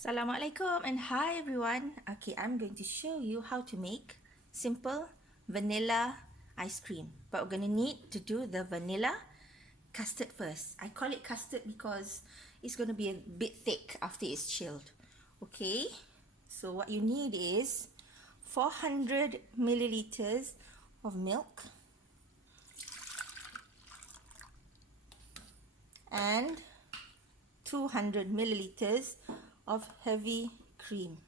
Assalamualaikum and hi everyone. Okay, I'm going to show you how to make simple vanilla ice cream. But we're going to need to do the vanilla custard first. I call it custard because it's going to be a bit thick after it's chilled. Okay, so what you need is 400 milliliters of milk and 200 milliliters of heavy cream.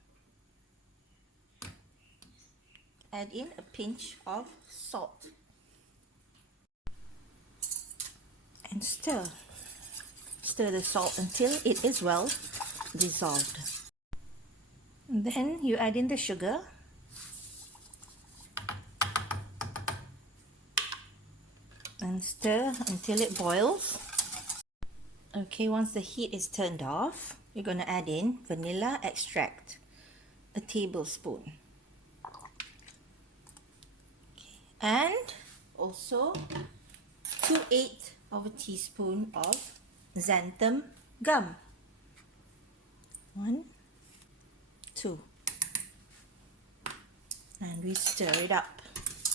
Add in a pinch of salt and stir the salt until it is well dissolved. And then you add in the sugar and stir until it boils. Okay, once the heat is turned off, you're going to add in vanilla extract, a tablespoon. And also 2/8 of a teaspoon of xanthum gum. 1, 2. And we stir it up.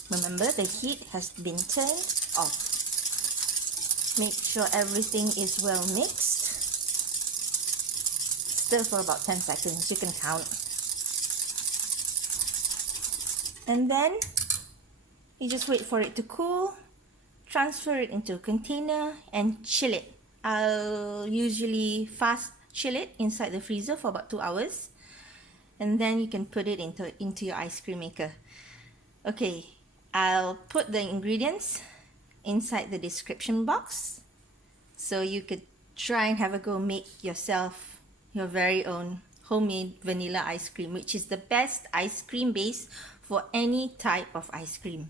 Remember, the heat has been turned off. Make sure everything is well mixed. Stir for about 10 seconds, you can count. And then you just wait for it to cool, transfer it into a container and chill it. I'll usually fast chill it inside the freezer for about 2 hours. And then you can put it into your ice cream maker. Okay, I'll put the ingredients inside the description box so you could try and have a go make yourself your very own homemade vanilla ice cream, which is the best ice cream base for any type of ice cream.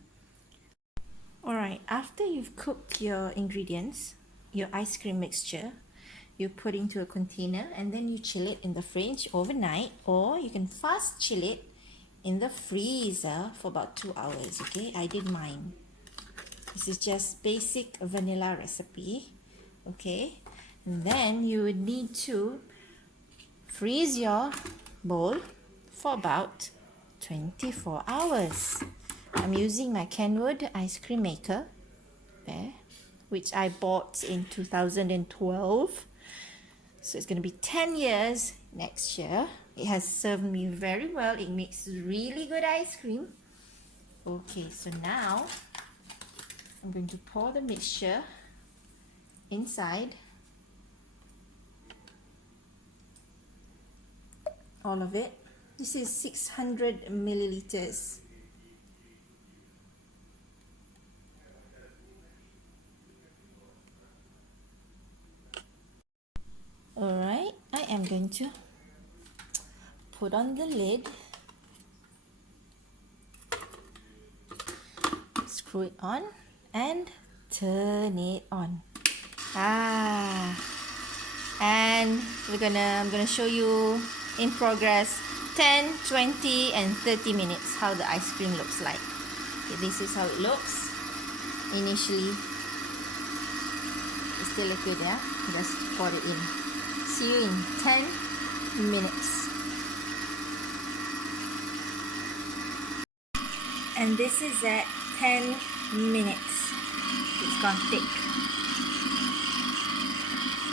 Alright, after you've cooked your ingredients, your ice cream mixture, you put into a container and then you chill it in the fridge overnight, or you can fast chill it in the freezer for about 2 hours. Okay, I did mine. This is just basic vanilla recipe. Okay, and then you would need to freeze your bowl for about 24 hours. I'm using my Kenwood ice cream maker there, which I bought in 2012. So it's going to be 10 years next year. It has served me very well. It makes really good ice cream. Okay, so now I'm going to pour the mixture inside. All of it. This is 600 milliliters. Alright, I am going to put on the lid, screw it on and turn it on. And I'm gonna show you in progress 10, 20 and 30 minutes how the ice cream looks like. Okay, this is how it looks initially. It's still liquid, yeah? Just pour it in. See you in 10 minutes. And this is at 10 minutes. It's gone thick.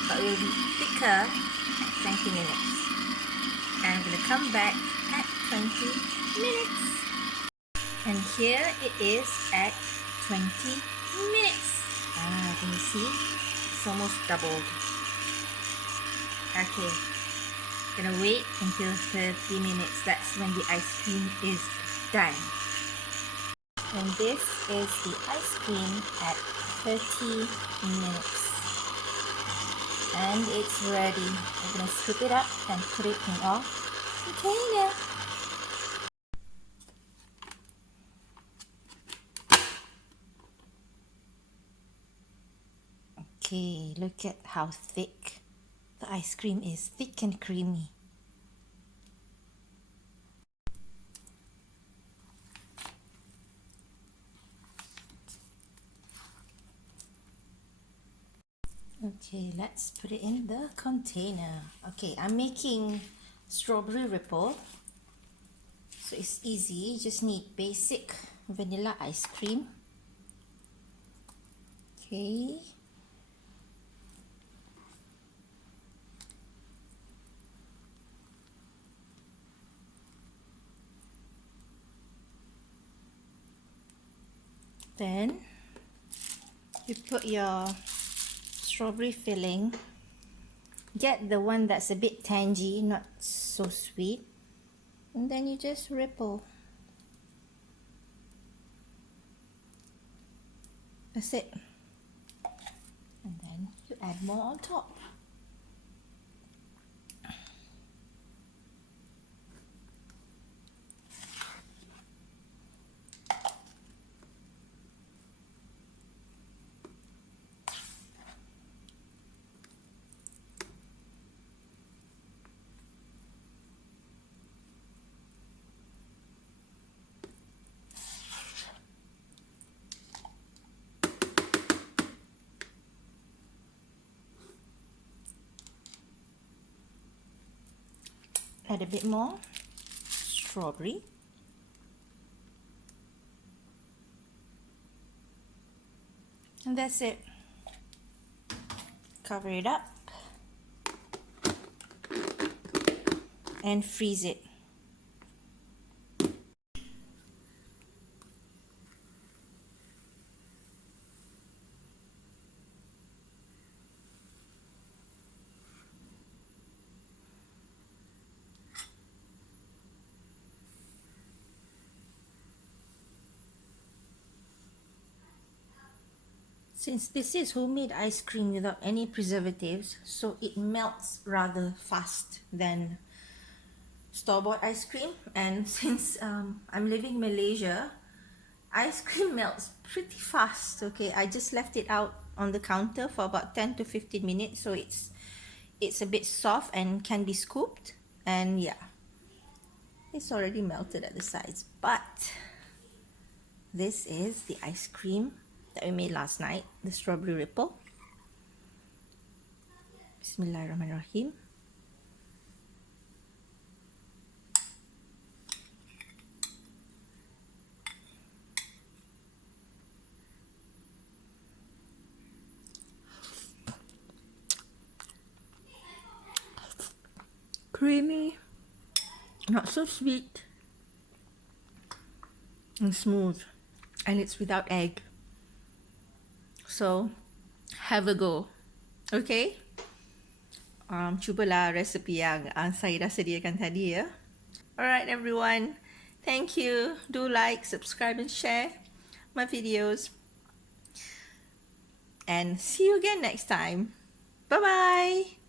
But it will be thicker at 20 minutes. And I'm going to come back at 20 minutes. And here it is at 20 minutes. Can you see? It's almost doubled. Okay, gonna wait until 30 minutes. That's when the ice cream is done. And this is the ice cream at 30 minutes. And it's ready. I'm gonna scoop it up and put it in our container. Okay, look at how thick the ice cream is, thick and creamy. Okay, let's put it in the container. Okay, I'm making strawberry ripple. So it's easy, you just need basic vanilla ice cream. Okay. Then you put your strawberry filling. Get the one that's a bit tangy, not so sweet. And then you just ripple. That's it. And then you add more on top. Add a bit more strawberry. And that's it. Cover it up and freeze it. Since this is homemade ice cream without any preservatives, so it melts rather fast than store-bought ice cream. And since I'm living in Malaysia, ice cream melts pretty fast. Okay, I just left it out on the counter for about 10 to 15 minutes, so it's a bit soft and can be scooped. And yeah, it's already melted at the sides. But this is the ice cream that we made last night, the strawberry ripple. Bismillahirrahmanirrahim. Creamy, not so sweet, and smooth, and it's without egg. So have a go. Okay, cubalah resipi yang saya dah sediakan tadi ya. Alright everyone, thank you. Do like, subscribe and share my videos. And see you again next time. Bye bye.